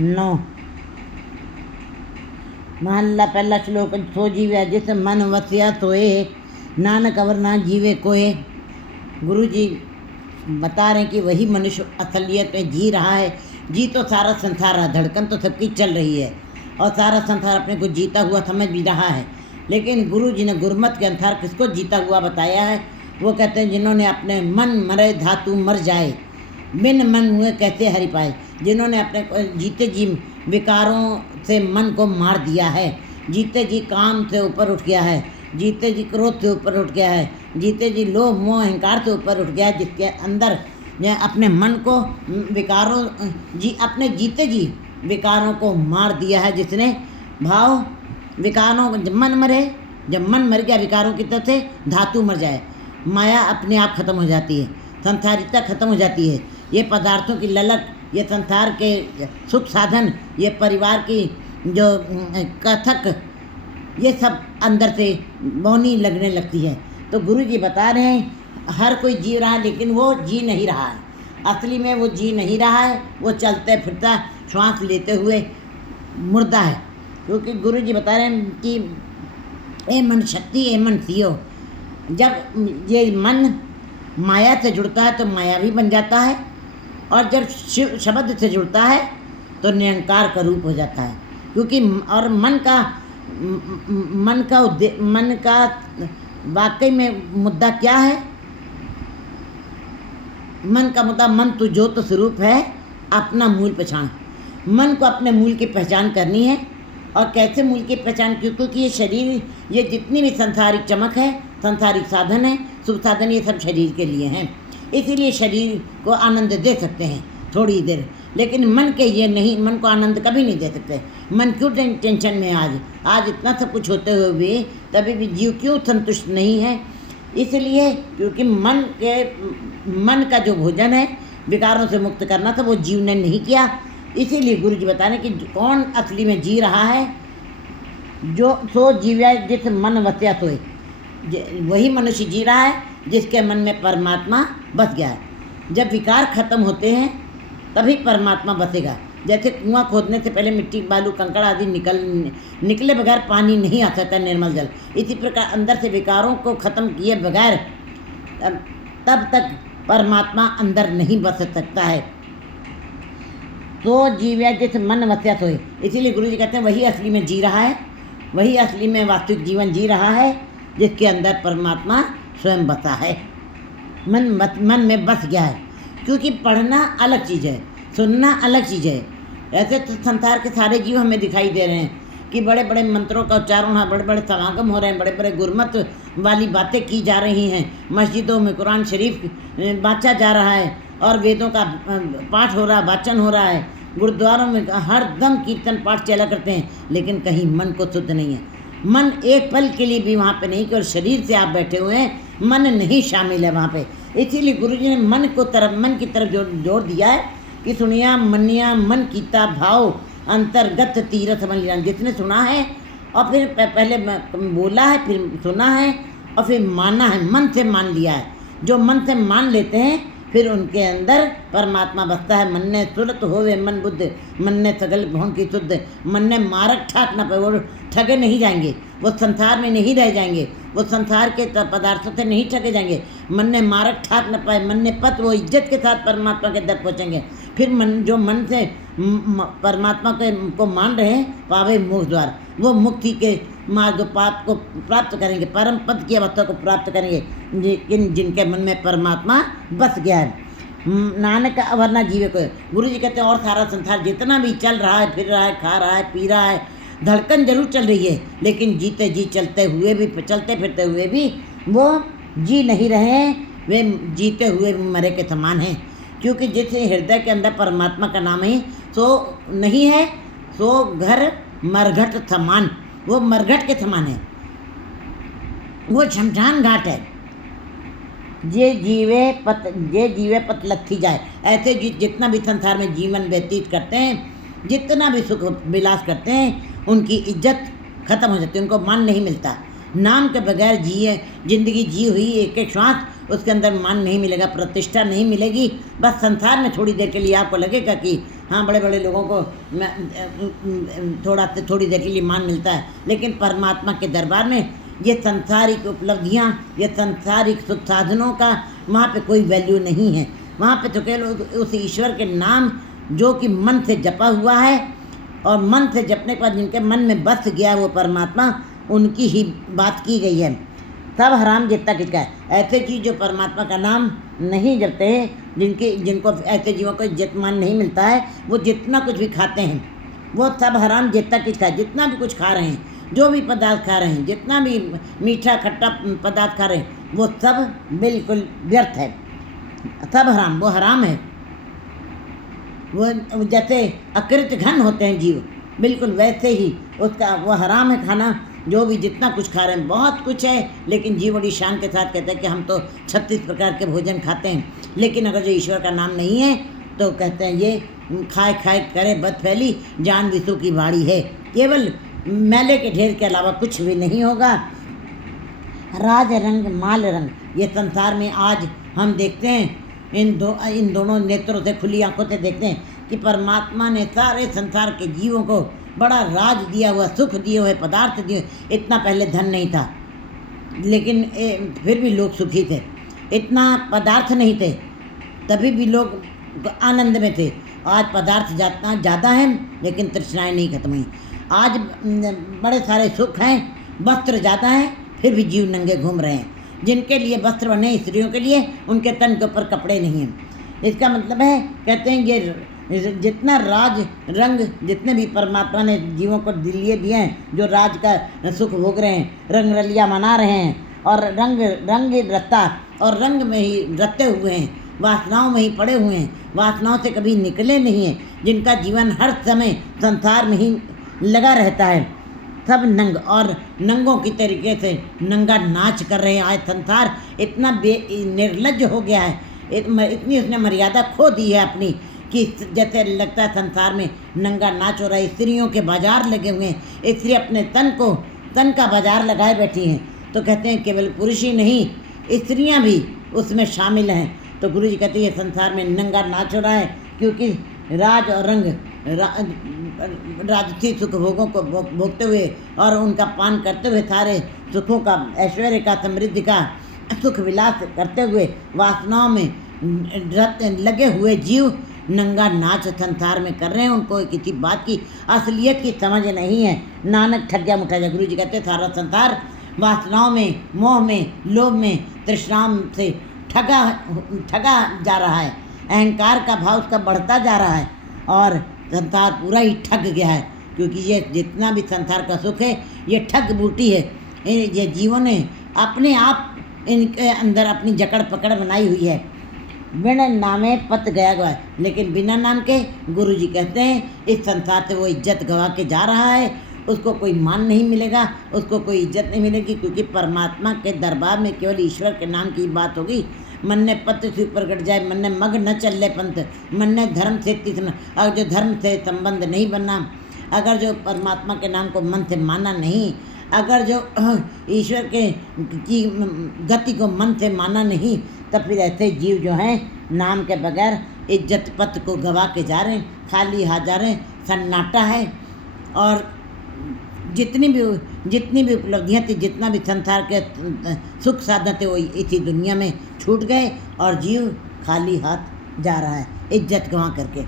9 महला पहला श्लोक। सो जीवे जिस मन वसिया सोए, नानक अवर ना जीवे कोए। गुरु जी बता रहे हैं कि वही मनुष्य असलियत में जी रहा है। जी तो सारा संसार है, धड़कन तो सबकी चल रही है और सारा संसार अपने को जीता हुआ समझ भी रहा है। लेकिन गुरु जी ने गुरमत के अनुसार किसको जीता हुआ बताया है? वो कहते हैं जिन्होंने अपने मन मरे धातु मर जाए, बिन मन हुए कैसे हरि पाए। जिन्होंने अपने जीते जी विकारों से मन को मार दिया है, जीते जी काम से ऊपर उठ गया है, जीते जी क्रोध से ऊपर उठ गया है, जीते जी लोभ मोह अहंकार से ऊपर उठ गया है, जिसके अंदर अपने मन को विकारों अपने जीते जी विकारों को मार दिया है। जिसने भाव विकारों, जब मन मरे, जब मन मर गया विकारों की तरफ से, धातु मर जाए, माया अपने आप खत्म हो जाती है, संसारिकता खत्म हो जाती है। ये पदार्थों की ललक, ये संसार के सुख साधन, ये परिवार की जो कथक, ये सब अंदर से बौनी लगने लगती है। तो गुरु जी बता रहे हैं हर कोई जी रहा है, लेकिन वो जी नहीं रहा है। असली में वो जी नहीं रहा है, वो चलते फिरता श्वास लेते हुए मुर्दा है। क्योंकि गुरु जी बता रहे हैं कि ए मन शक्ति ए मन सियो। जब ये मन माया से जुड़ता है तो माया भी बन जाता है, और जब शिव शब्द से जुड़ता है तो निरंकार का रूप हो जाता है। क्योंकि और मन का वाकई में मुद्दा क्या है? मन का मुद्दा मन तो ज्योत स्वरूप है, अपना मूल पहचान। मन को अपने मूल की पहचान करनी है। और कैसे मूल की पहचान? क्योंकि ये शरीर, ये जितनी भी संसारिक चमक है, संसारिक साधन है, शुभ साधन, ये सब शरीर के लिए हैं। इसीलिए शरीर को आनंद दे सकते हैं थोड़ी देर, लेकिन मन के ये नहीं, मन को आनंद कभी नहीं दे सकते। मन क्यों टेंशन में? आज इतना सब कुछ होते हुए भी तभी भी जीव क्यों संतुष्ट नहीं है? इसलिए क्योंकि मन का जो भोजन है विकारों से मुक्त करना था, वो जीव ने नहीं किया। इसीलिए गुरु जी बता रहे कि कौन असली में जी रहा है? जो सो जीव्या जिस मन वस्या सोए। वही मनुष्य जी रहा है जिसके मन में परमात्मा बस गया है। जब विकार खत्म होते हैं तभी परमात्मा बसेगा। जैसे कुआं खोदने से पहले मिट्टी बालू कंकड़ आदि निकले बगैर पानी नहीं आ सकता, निर्मल जल। इसी प्रकार अंदर से विकारों को खत्म किए बगैर तब तक परमात्मा अंदर नहीं बस सकता है। तो जीव्या जिस मन वस्या सोए। इसीलिए गुरु जी कहते हैं वही असली में जी रहा है, वही असली में वास्तविक जीवन जी रहा है, जिसके अंदर परमात्मा स्वयं बसा है, मन में बस गया है। क्योंकि पढ़ना अलग चीज़ है, सुनना अलग चीज़ है। ऐसे तो संसार के सारे जीव हमें दिखाई दे रहे हैं कि बड़े बड़े मंत्रों का उच्चारण है, बड़े बड़े समागम हो रहे हैं, बड़े बड़े गुरमत वाली बातें की जा रही हैं, मस्जिदों में कुरान शरीफ बाँचा जा रहा है और वेदों का पाठ हो रहा है, वाचन हो रहा है, गुरुद्वारों में हर दम कीर्तन पाठ चला करते हैं, लेकिन कहीं मन को शुद्ध नहीं है। मन एक पल के लिए भी वहाँ पे नहीं, केवल शरीर से आप बैठे हुए हैं, मन नहीं शामिल है वहाँ पे। इसीलिए गुरु जी ने मन की तरफ जोर दिया है कि सुनिया मनिया मन कीता भाव अंतर्गत तीरथ मन लिया। जिसने सुना है और फिर पहले बोला है, फिर सुना है और फिर माना है, मन से मान लिया है। जो मन से मान लेते हैं फिर उनके अंदर परमात्मा बसता है। मन ने सुरत होवे मन बुद्ध, मन ने सगल भों की शुद्ध। मन ने मारक ठाक न पाए, वो ठगे नहीं जाएंगे, वो संसार में नहीं रह जाएंगे, वो संसार के पदार्थों से नहीं ठगे जाएंगे। मन ने मारक ठाक न पाए, मन ने पत, वो इज्जत के साथ परमात्मा के दर पहुँचेंगे। फिर जो मन से परमात्मा को मान रहे हैं, पावे मोक्ष द्वार, वो मुक्ति के मार्ग पाप को प्राप्त करेंगे, परम पद की अवस्था को प्राप्त करेंगे जिनके मन में परमात्मा बस गया है। नानक अवरना जीवे को। गुरु जी कहते हैं और सारा संसार जितना भी चल रहा है, फिर रहा है, खा रहा है, पी रहा है, धड़कन जरूर चल रही है, लेकिन जीते जी चलते हुए भी, चलते फिरते हुए भी वो जी नहीं रहे हैं, वे जीते हुए मरे के समान हैं। क्योंकि जिस हृदय के अंदर परमात्मा का नाम है सो नहीं है, सो घर मरघट समान, वो मरघट के समान है, वो शमशान घाट है। जे जीवे पत लथी जाए। ऐसे जितना भी संसार में जीवन व्यतीत करते हैं, जितना भी सुख विलास करते हैं, उनकी इज्जत खत्म हो जाती है, उनको मान नहीं मिलता। नाम के बगैर जिंदगी जी हुई एक एक श्वास, उसके अंदर मान नहीं मिलेगा, प्रतिष्ठा नहीं मिलेगी। बस संसार में थोड़ी देर के लिए आपको लगेगा कि हाँ, बड़े बड़े लोगों को थोड़ी देर के लिए मान मिलता है, लेकिन परमात्मा के दरबार में ये सांसारिक उपलब्धियाँ, ये सांसारिक सुख साधनों का वहाँ पे कोई वैल्यू नहीं है। वहाँ पे तो केवल उस ईश्वर के नाम जो कि मन से जपा हुआ है, और मन से जपने के बाद जिनके मन में बस गया वो परमात्मा, उनकी ही बात की गई है। सब हराम जितना किसका है। ऐसे जीव जो परमात्मा का नाम नहीं जपते हैं, जिनको ऐसे जीवों को इज्जत मान नहीं मिलता है, वो जितना कुछ भी खाते हैं वो सब हराम जितना किसका है। जितना भी कुछ खा रहे हैं, जो भी पदार्थ खा रहे हैं, जितना भी मीठा खट्टा पदार्थ खा रहे हैं, वो सब बिल्कुल व्यर्थ है, सब हराम, वो हराम है। वो जैसे अकृत घन होते हैं जीव, बिल्कुल वैसे ही उसका वो हराम है खाना। जो भी जितना कुछ खा रहे हैं, बहुत कुछ है, लेकिन जीव बड़ी शान के साथ कहते हैं कि हम तो 36 प्रकार के भोजन खाते हैं, लेकिन अगर जो ईश्वर का नाम नहीं है तो कहते हैं ये खाए खाए करे बद फैली, जान विसु की बाड़ी है। केवल मैले के ढेर के अलावा कुछ भी नहीं होगा। राज रंग माल रंग, ये संसार में आज हम देखते हैं, इन दोनों नेत्रों से, खुली आंखों से देखते हैं कि परमात्मा ने सारे संसार के जीवों को बड़ा राज दिया हुआ, सुख दिए हुए, पदार्थ दिए। इतना पहले धन नहीं था, लेकिन फिर भी लोग सुखी थे। इतना पदार्थ नहीं थे, तभी भी लोग आनंद में थे। आज पदार्थ ज़्यादा है, लेकिन तृष्णाएँ नहीं खत्म हुई। आज बड़े सारे सुख हैं, वस्त्र ज़्यादा हैं, फिर भी जीव नंगे घूम रहे हैं। जिनके लिए वस्त्र बने स्त्रियों के लिए, उनके तन के ऊपर कपड़े नहीं हैं। इसका मतलब है, कहते हैं ये जितना राज रंग, जितने भी परमात्मा ने जीवों को दिलिए दिए हैं, जो राज का सुख भोग रहे हैं, रंग रलिया मना रहे हैं, और रंग रत्ता और रंग में ही रते हुए हैं, वासनाओं में ही पड़े हुए हैं, वासनाओं से कभी निकले नहीं हैं, जिनका जीवन हर समय संसार में ही लगा रहता है। सब नंग और नंगों की तरीके से नंगा नाच कर रहे हैं। आज संसार इतना निर्लज्ज हो गया है, इतनी उसने मर्यादा खो दी है अपनी, कि जैसे लगता है संसार में नंगा नाच हो रहा है। स्त्रियों के बाजार लगे हुए हैं, स्त्री अपने तन का बाजार लगाए बैठी हैं। तो कहते हैं केवल पुरुष ही नहीं, स्त्रियां भी उसमें शामिल हैं। तो गुरु जी कहते हैं ये संसार में नंगा नाच हो रहा है, क्योंकि राज और रंग राजसी सुख भोगों को भोगते हुए और उनका पान करते हुए, सारे सुखों का, ऐश्वर्य का, समृद्धि का सुख विलास करते हुए, वासनाओं में लगे हुए जीव नंगा नाच संसार में कर रहे हैं। उनको किसी बात की असलियत की समझ नहीं है। नानक ठग गया मुठा गया। गुरु जी कहते हैं सारा संसार वासनाओं में, मोह में, लोभ में, तृष्णाओं से ठगा जा रहा है। अहंकार का भाव उसका बढ़ता जा रहा है, और संसार पूरा ही ठग गया है, क्योंकि ये जितना भी संसार का सुख है, ये ठग बूटी है। ये जीवों ने अपने आप इनके अंदर अपनी जकड़ पकड़ बनाई हुई है। बिना नामे पत गया गवा, लेकिन बिना नाम के गुरु जी कहते हैं इस संसार से वो इज्जत गवा के जा रहा है। उसको कोई मान नहीं मिलेगा, उसको कोई इज्जत नहीं मिलेगी, क्योंकि परमात्मा के दरबार में केवल ईश्वर के नाम की बात होगी। मन ने पत्र से प्रगट जाए, मन ने मग न चले पंथ, मन ने धर्म से तीर्थन। अगर जो धर्म से संबंध नहीं बना, अगर जो परमात्मा के नाम को मन से माना नहीं, अगर जो ईश्वर की गति को मन से माना नहीं, तब फिर ऐसे जीव जो हैं नाम के बगैर इज्जत पत को गवा के जा रहे हैं, खाली हाथ जा रहे हैं। सन्नाटा है, और जितनी भी उपलब्धियाँ थी, जितना भी संसार के सुख साधन थे, वो इसी दुनिया में छूट गए, और जीव खाली हाथ जा रहा है, इज्जत गंवा करके।